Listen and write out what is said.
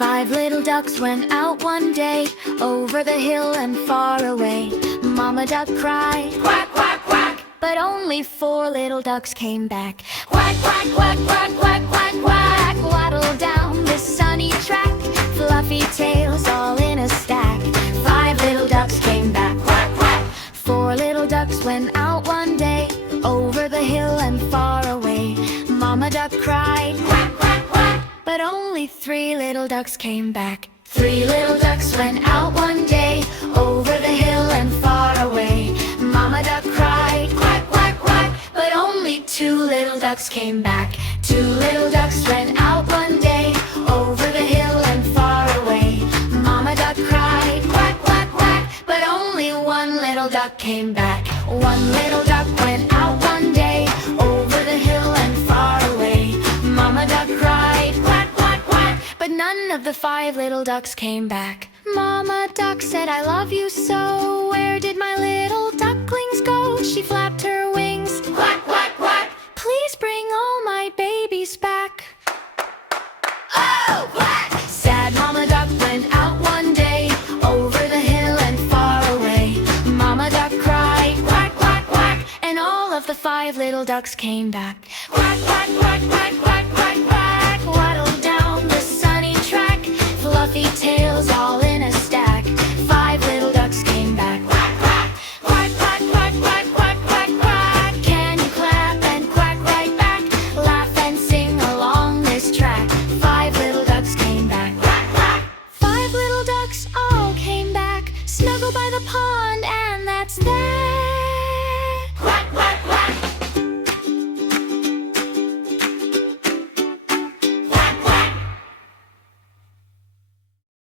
Five little ducks went out one day, over the hill and far away. Mama duck cried, quack, quack, quack, but only four little ducks came back. Quack, quack, quack, quack, quack, quack, quack, waddle down the sunny track, fluffy tails all in a stack. Five little ducks came back, quack, quack. Four little ducks went out one day, over the hill and far away. Mama duck cried, quack, quack, quack, but only three little ducks came back. Three little ducks went out one day, over the hill and far away. Mama duck cried, quack, quack, quack, but only two little ducks came back. Two little ducks went out one day, over the hill and far away. Mama duck cried, quack, quack, quack, but only one little duck came back. One little duck went out one day, over the hill and far away. Mama duck cried, quack, quack, quack, but none of the five little ducks came back. Mama duck said, "I love you so. Where did my little ducklings go?" She flapped her wings, quack, quack, quack. "Please bring all my babies back." Oh, quack! Sad Mama duck went out one day, over the hill and far away. Mama duck cried, quack, quack, quack, and all of the five little ducks came back. Quack, quack, quack, quack, quack, quack, quack, waddle down the sunny track, fluffy tails